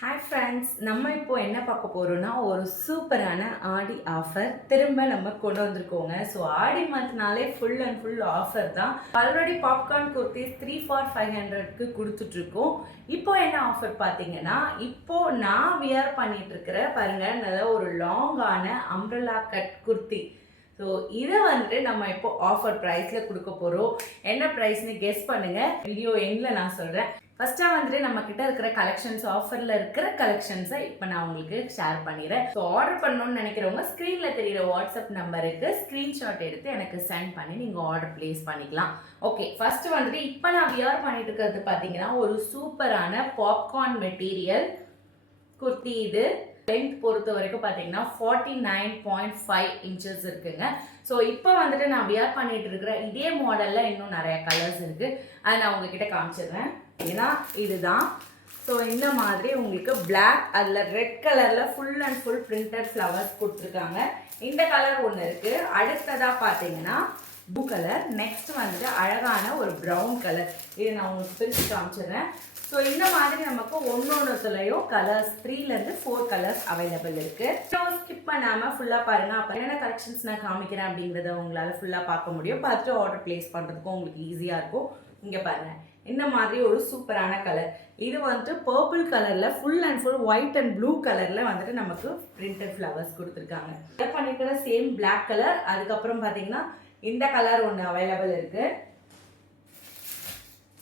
Hi friends, நம்ம இப்போ என்ன பார்க்க போகிறோம்னா ஒரு சூப்பரான ஆடி ஆஃபர் திரும்ப நம்ம கொண்டு வந்திருக்கோங்க. So Aadi மந்த்னாலே full and full offer தான். ஆல்ரெடி பாப்கார்ன் குர்த்திஸ் 3 for 500க்கு கொடுத்துட்ருக்கோம். இப்போ என்ன ஆஃபர் பார்த்தீங்கன்னா, இப்போ நான் வியர் பண்ணிட்டு இருக்கிற பாருங்க, நல்ல ஒரு லாங்கான அம்ப்ரெல்லா கட் குர்த்தி. ஸோ இதை வந்துட்டு நம்ம இப்போ ஆஃபர் ப்ரைஸில் கொடுக்க போகிறோம். என்ன ப்ரைஸ்னு கெஸ் பண்ணுங்கள். வீடியோ எண்டில் நான் சொல்கிறேன். ஃபர்ஸ்ட்டாக வந்துட்டு நம்ம கிட்ட இருக்கிற கலெக்ஷன்ஸ், ஆஃபரில் இருக்கிற கலெக்ஷன்ஸை இப்போ நான் உங்களுக்கு ஷேர் பண்ணிடுறேன். ஸோ ஆர்டர் பண்ணணும்னு நினைக்கிறவங்க ஸ்க்ரீனில் தெரிகிற வாட்ஸ்அப் நம்பருக்கு ஸ்க்ரீன்ஷாட் எடுத்து எனக்கு சென்ட் பண்ணி நீங்கள் ஆர்டர் ப்ளேஸ் பண்ணிக்கலாம். ஓகே, ஃபர்ஸ்ட் வந்துட்டு இப்போ நான் வியர் பண்ணிட்டு இருக்கிறது பார்த்தீங்கன்னா ஒரு சூப்பரான பாப்கார்ன் மெட்டீரியல் குர்த்தி. இது லென்த் பொறுத்த வரைக்கும் பார்த்தீங்கன்னா 49.5 inches இருக்குங்க. ஸோ இப்போ வந்துட்டு நான் வியர் பண்ணிட்டு இருக்கிற இதே மாடலில் இன்னும் நிறைய கலர்ஸ் இருக்குது. அதை நான் உங்ககிட்ட காமிச்சிடுறேன். ஏன்னா இதுதான். ஸோ இந்த மாதிரி உங்களுக்கு பிளாக், அதில் ரெட் கலரில் full and full printed flowers கொடுத்துருக்காங்க. இந்த கலர் ஒன்று இருக்குது. அடுத்ததாக பார்த்தீங்கன்னா ப்ளூ கலர். நெக்ஸ்ட் வந்துட்டு அழகான ஒரு ப்ரௌன் கலர். இது நான் உங்களுக்கு பிரித்து காமிச்சிடுறேன். ஸோ இந்த மாதிரி நமக்கு ஒன்றுலையும் கலர்ஸ் 3லேருந்து 4 கலர்ஸ் அவைலபிள் இருக்குது. ஸோ ஸ்கிப் பண்ணாமல் ஃபுல்லாக பாருங்கள். அப்போ என்னென்ன கலெக்ஷன்ஸ் நான் காமிக்கிறேன் அப்படிங்கிறத உங்களால் ஃபுல்லாக பார்க்க முடியும். பார்த்துட்டு ஆர்டர் ப்ளேஸ் பண்ணுறதுக்கும் உங்களுக்கு ஈஸியாக இருக்கும். இங்கே பாருங்கள், இந்த மாதிரி ஒரு சூப்பரான கலர். இது வந்துட்டு பர்பிள் கலரில் full and full white and blue கலரில் வந்துட்டு நமக்கு பிரிண்டட் ஃப்ளவர்ஸ் கொடுத்துருக்காங்க. இதை பண்ணிக்கிற சேம் பிளாக் கலர். அதுக்கப்புறம் பார்த்தீங்கன்னா இந்த கலர் ஒன்று அவைலபிள் இருக்குது.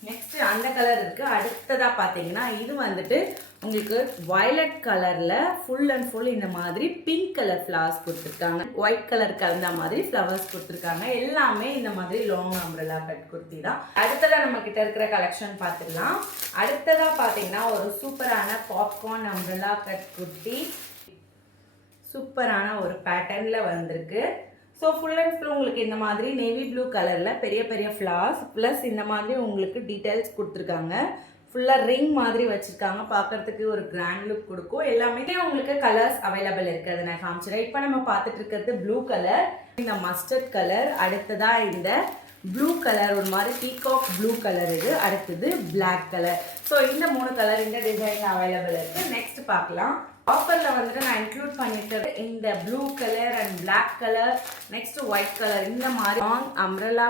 நெக்ஸ்ட் அந்த கலர் இருக்குது. அடுத்ததாக பார்த்தீங்கன்னா இது வந்துட்டு உங்களுக்கு வயலட் கலரில் ஃபுல் அண்ட் ஃபுல் இந்த மாதிரி பிங்க் கலர் ஃப்ளவர்ஸ் கொடுத்துருக்காங்க. ஒயிட் கலர் கலந்த மாதிரி ஃப்ளவர்ஸ் கொடுத்துருக்காங்க. எல்லாமே இந்த மாதிரி லாங் அம்ப்ரெல்லா கட் குர்த்தி தான். அடுத்ததாக நம்ம கிட்ட இருக்கிற கலெக்ஷன் பார்த்துக்கலாம். அடுத்ததாக பார்த்தீங்கன்னா ஒரு சூப்பரான பாப்கார்ன் அம்ப்ரெல்லா கட் குர்த்தி. சூப்பரான ஒரு பேட்டர்னில் வந்திருக்கு. ஸோ ஃபுல் அண்ட் ஃபுல் உங்களுக்கு இந்த மாதிரி நேவி ப்ளூ கலரில் பெரிய பெரிய ஃப்ளவர்ஸ் ப்ளஸ் இந்த மாதிரி உங்களுக்கு டீட்டெயில்ஸ் கொடுத்துருக்காங்க. ஃபுல்லாக ரிங் மாதிரி வச்சுருக்காங்க. பார்க்குறதுக்கு ஒரு கிராண்ட் லுக் கொடுக்கும். எல்லாமே உங்களுக்கு கலர்ஸ் அவைலபிள் இருக்குது. அதை நான் காமிச்சிடுறேன். இப்போ நம்ம பார்த்துட்டு இருக்கிறது ப்ளூ கலர், இந்த மஸ்டர்ட் கலர், அடுத்ததாக இந்த ப்ளூ கலர் ஒரு மாதிரி பீகாக் ப்ளூ கலர். இது அடுத்தது பிளாக் கலர். ஸோ இந்த 3 கலர் இந்த டிசைன் அவைலபிள் இருக்குது. நெக்ஸ்ட் பார்க்கலாம். ஆஃபரில் வந்துட்டு நான் இன்க்ளூட் பண்ணிட்டு இந்த blue colour and black colour, next white colour, இந்த மாதிரி லாங் அம்ப்ரெல்லா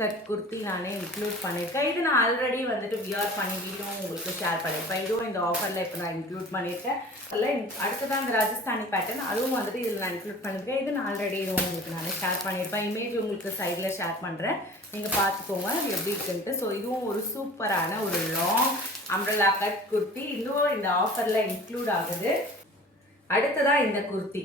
கட் குர்த்தி நானே இன்க்ளூட் பண்ணியிருக்கேன். இது நான் ஆல்ரெடி வந்துட்டு வியர் பண்ணி வீடியோ உங்களுக்கு ஷேர் பண்ணியிருப்பேன். இதுவும் இந்த ஆஃபரில் இப்போ நான் இன்க்ளூட் பண்ணியிருக்கேன். அதில் அடுத்ததான் இந்த ராஜஸ்தானி பேட்டர்ன், அதுவும் வந்துட்டு இதில் நான் இன்க்ளூட் பண்ணியிருக்கேன். இது நான் ஆல்ரெடி இதுவும் உங்களுக்கு நான் ஷேர் பண்ணியிருப்பேன். இமேஜ் உங்களுக்கு சைடில் ஷேர் பண்ணுறேன், நீங்கள் பார்த்துக்கோங்க எப்படி இருக்குன்ட்டு. ஸோ இதுவும் ஒரு சூப்பரான ஒரு லாங் அம்ப்ரெல்லா கட் குர்த்தி. இன்னும் இந்த ஆஃபரில் இன்க்ளூட் ஆகுது. அடுத்ததாக இந்த குர்த்தி,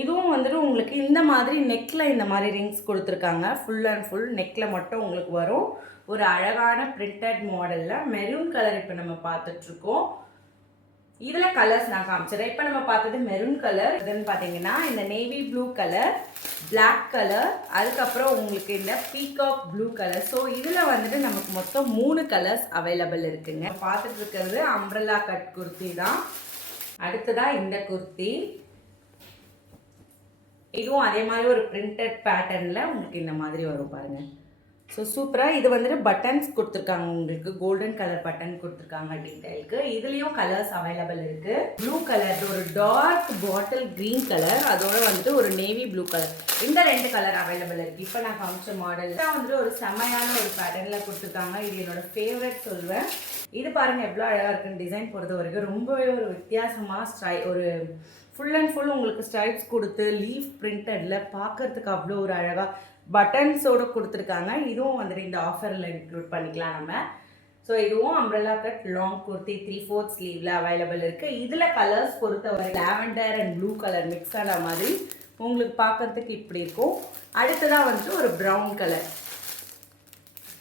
இதுவும் வந்துட்டு உங்களுக்கு இந்த மாதிரி நெக்கில் இந்த மாதிரி ரிங்ஸ் கொடுத்துருக்காங்க. ஃபுல் அண்ட் ஃபுல் நெக்கில் மட்டும் உங்களுக்கு வரும். ஒரு அழகான பிரிண்டட் மாடலில் மெரூன் கலர் இப்போ நம்ம பார்த்துட்ருக்கோம். இதில் கலர்ஸ் நான் காமிச்சிடுறேன். இப்போ நம்ம பார்த்தது மெரூன் கலர். இதுன்னு பார்த்தீங்கன்னா இந்த navy blue colour, black colour, அதுக்கப்புறம் உங்களுக்கு இந்த பீகாக் ப்ளூ கலர். ஸோ இதில் வந்துட்டு நமக்கு மொத்தம் 3 கலர்ஸ் அவைலபிள் இருக்குங்க. பார்த்துட்டு இருக்கிறது அம்ப்ரெல்லா கட் குர்த்தி தான். அடுத்ததாக இந்த குர்த்தி, இதுவும் அதே மாதிரி ஒரு பிரிண்டட் பேட்டர்னில் உங்களுக்கு இந்த மாதிரி வரும் பாருங்கள். ஸோ சூப்பராக இது வந்துட்டு பட்டன்ஸ் கொடுத்துருக்காங்க. உங்களுக்கு கோல்டன் கலர் பட்டன் கொடுத்துருக்காங்க டீட்டெயிலுக்கு. இதுலேயும் கலர்ஸ் அவைலபிள் இருக்குது. ப்ளூ கலர், ஒரு டார்க் பாட்டில் க்ரீன் கலர், அதோட வந்துட்டு ஒரு நேவி ப்ளூ கலர், இந்த 2 கலர் அவைலபிள் இருக்குது. இப்போ நான் காமிச்ச மாடல் தான் வந்துட்டு ஒரு செம்மையான ஒரு பேட்டர்னில் கொடுத்துருக்காங்க. இது என்னோட ஃபேவரட் சொல்வேன். இது பாருங்கள் எவ்வளோ அழகாக இருக்குன்னு. டிசைன் பொறுத்த வரைக்கும் ரொம்பவே ஒரு வித்தியாசமாக ஒரு ஃபுல் அண்ட் ஃபுல் உங்களுக்கு ஸ்ட்ரைப்ஸ் கொடுத்து லீஃப் பிரிண்டடில் பார்க்கறதுக்கு அவ்வளோ ஒரு அழகாக பட்டன்ஸோடு கொடுத்துருக்காங்க. இதுவும் வந்துட்டு இந்த ஆஃபரில் இன்க்ளூட் பண்ணிக்கலாம் நம்ம. ஸோ இதுவும் அம்ப்ரெல்லா கட் லாங் குர்த்தி 3/4 ஸ்லீவில் அவைலபிள் இருக்குது. இதில் கலர்ஸ் பொறுத்தவரை lavender and blue colour mix ஆன மாதிரி உங்களுக்கு பார்க்குறதுக்கு இப்படி இருக்கும். அடுத்ததாக வந்துட்டு ஒரு ப்ரௌன் கலர்,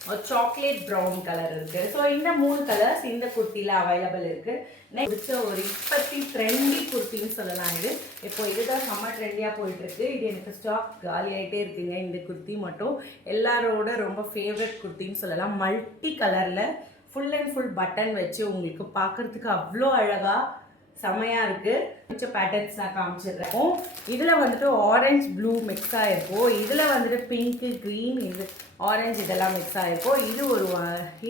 ஒரு சாக்லேட் ப்ரௌன் கலர் இருக்குது. ஸோ இந்த 3 கலர்ஸ் இந்த குர்த்தியில் அவைலபிள் இருக்குது. நெக்ஸ்ட் ஒரு இப்பத்தி ட்ரெண்டி குர்த்தின்னு சொல்லலாம். இது இப்போ இதுதான் செம்ம ட்ரெண்டியாக போயிட்டுருக்கு. இது எனக்கு ஸ்டாக் காலி ஆகிட்டே இருக்குங்க. இந்த குர்த்தி மட்டும் எல்லாரோட ரொம்ப ஃபேவரட் குர்த்தின்னு சொல்லலாம். மல்டி கலரில் ஃபுல் அண்ட் ஃபுல் பட்டன் வச்சு உங்களுக்கு பார்க்குறதுக்கு அவ்வளோ அழகாக செமையாக இருக்குது. கொஞ்சம் பேட்டர்ன்ஸ் நான் காமிச்சிடுறேன். இதில் வந்துட்டு ஆரஞ்ச் ப்ளூ மிக்ஸ் ஆகிருக்கும். இதில் வந்துட்டு பிங்க்கு க்ரீன், இது ஆரஞ்சு இதெல்லாம் மிக்ஸ் ஆகிருக்கும்.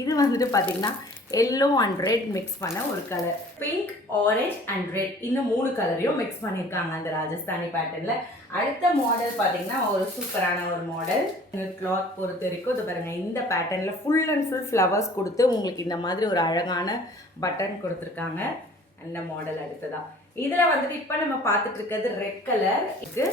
இது வந்துட்டு பார்த்திங்கன்னா எல்லோ அண்ட் ரெட் மிக்ஸ் பண்ண ஒரு colour, pink, orange and red இந்த 3 கலரையும் மிக்ஸ் பண்ணியிருக்காங்க அந்த ராஜஸ்தானி பேட்டர்னில். அடுத்த மாடல் பார்த்தீங்கன்னா ஒரு சூப்பரான ஒரு மாடல். கிளாத் பொறுத்த வரைக்கும் இது பாருங்க, இந்த பேட்டர்னில் ஃபுல் அண்ட் ஃபுல் ஃப்ளவர்ஸ் கொடுத்து உங்களுக்கு இந்த மாதிரி ஒரு அழகான பட்டன் கொடுத்துருக்காங்க. அந்த மாடல் அடுத்ததான். இதில் வந்துட்டு இப்போ நம்ம பார்த்துட்டு இருக்கிறது ரெட் கலர் இருக்கு.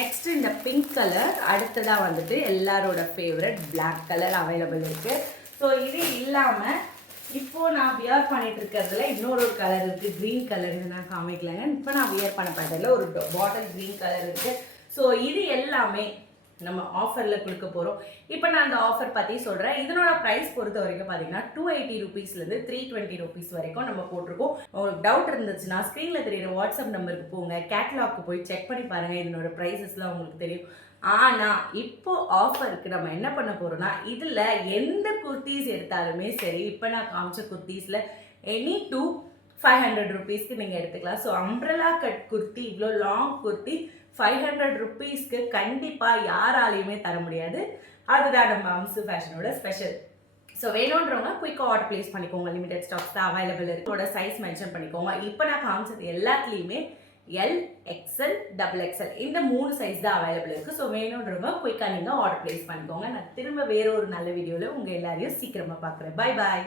நெக்ஸ்ட் இந்த பிங்க் கலர், அடுத்ததாக வந்துட்டு எல்லாரோட ஃபேவரட் பிளாக் கலர் அவைலபிள் இருக்குது. ஸோ இது இல்லாமல் இப்போது நான் வியர் பண்ணிட்டு இருக்கிறதுல இன்னொரு கலர் இருக்குது, க்ரீன் கலர். இது நான் காமிக்கலைங்க. இப்போ நான் வியர் பண்ண பார்த்ததில் ஒரு பாட்டில் க்ரீன் கலர் இருக்குது. ஸோ இது எல்லாமே நம்ம ஆஃபரில் கொடுக்க போகிறோம். இப்போ நான் அந்த ஆஃபர் பற்றி சொல்கிறேன். இதனோட ப்ரைஸ் பொறுத்த வரைக்கும் பார்த்தீங்கன்னா 280 ருபீஸ்லேருந்து 320 ருபீஸ் வரைக்கும் நம்ம போட்டிருக்கோம். உங்களுக்கு டவுட் இருந்துச்சுன்னா ஸ்க்ரீனில் தெரியுற வாட்ஸ்அப் நம்பருக்கு போங்க, கேட்லாக்கு போய் செக் பண்ணி பாருங்கள். இதனோட ப்ரைஸஸ்லாம் உங்களுக்கு தெரியும். ஆனால் இப்போ ஆஃபருக்கு நம்ம என்ன பண்ண போகிறோம்னா, இதில் எந்த குர்த்தீஸ் எடுத்தாலுமே சரி, இப்போ நான் காமிச்ச குர்த்தீஸில் எனி 500 ருபீஸ்க்கு நீங்கள் எடுத்துக்கலாம். ஸோ அம்ப்ரெல்லா கட் குர்த்தி, இவ்வளோ லாங் குர்த்தி 500 ருபீஸ்க்கு கண்டிப்பாக யாராலையுமே தர முடியாது. அதுதான் நம்ம அம்சு ஃபேஷனோட ஸ்பெஷல். ஸோ வேணுன்றவங்க குயிக்காக ஆர்டர் ப்ளேஸ் பண்ணிக்கோங்க. லிமிடெட் ஸ்டாக்ஸ் தான் அவைலபிள் இருக்குது. உங்களோட சைஸ் மென்ஷன் பண்ணிக்கோங்க. இப்போ நான் காமிச்சது எல்லாத்துலேயுமே எல், எக்ஸ்எல், XXL இந்த 3 சைஸ் தான் அவைலபிள் இருக்குது. ஸோ வேணுன்றவங்க குயிக்காக நீங்கள் ஆர்டர் ப்ளேஸ் பண்ணிக்கோங்க. நான் திரும்ப வேற ஒரு நல்ல வீடியோவில் உங்கள் எல்லாரையும் சீக்கிரமாக பார்க்குறேன். Bye bye.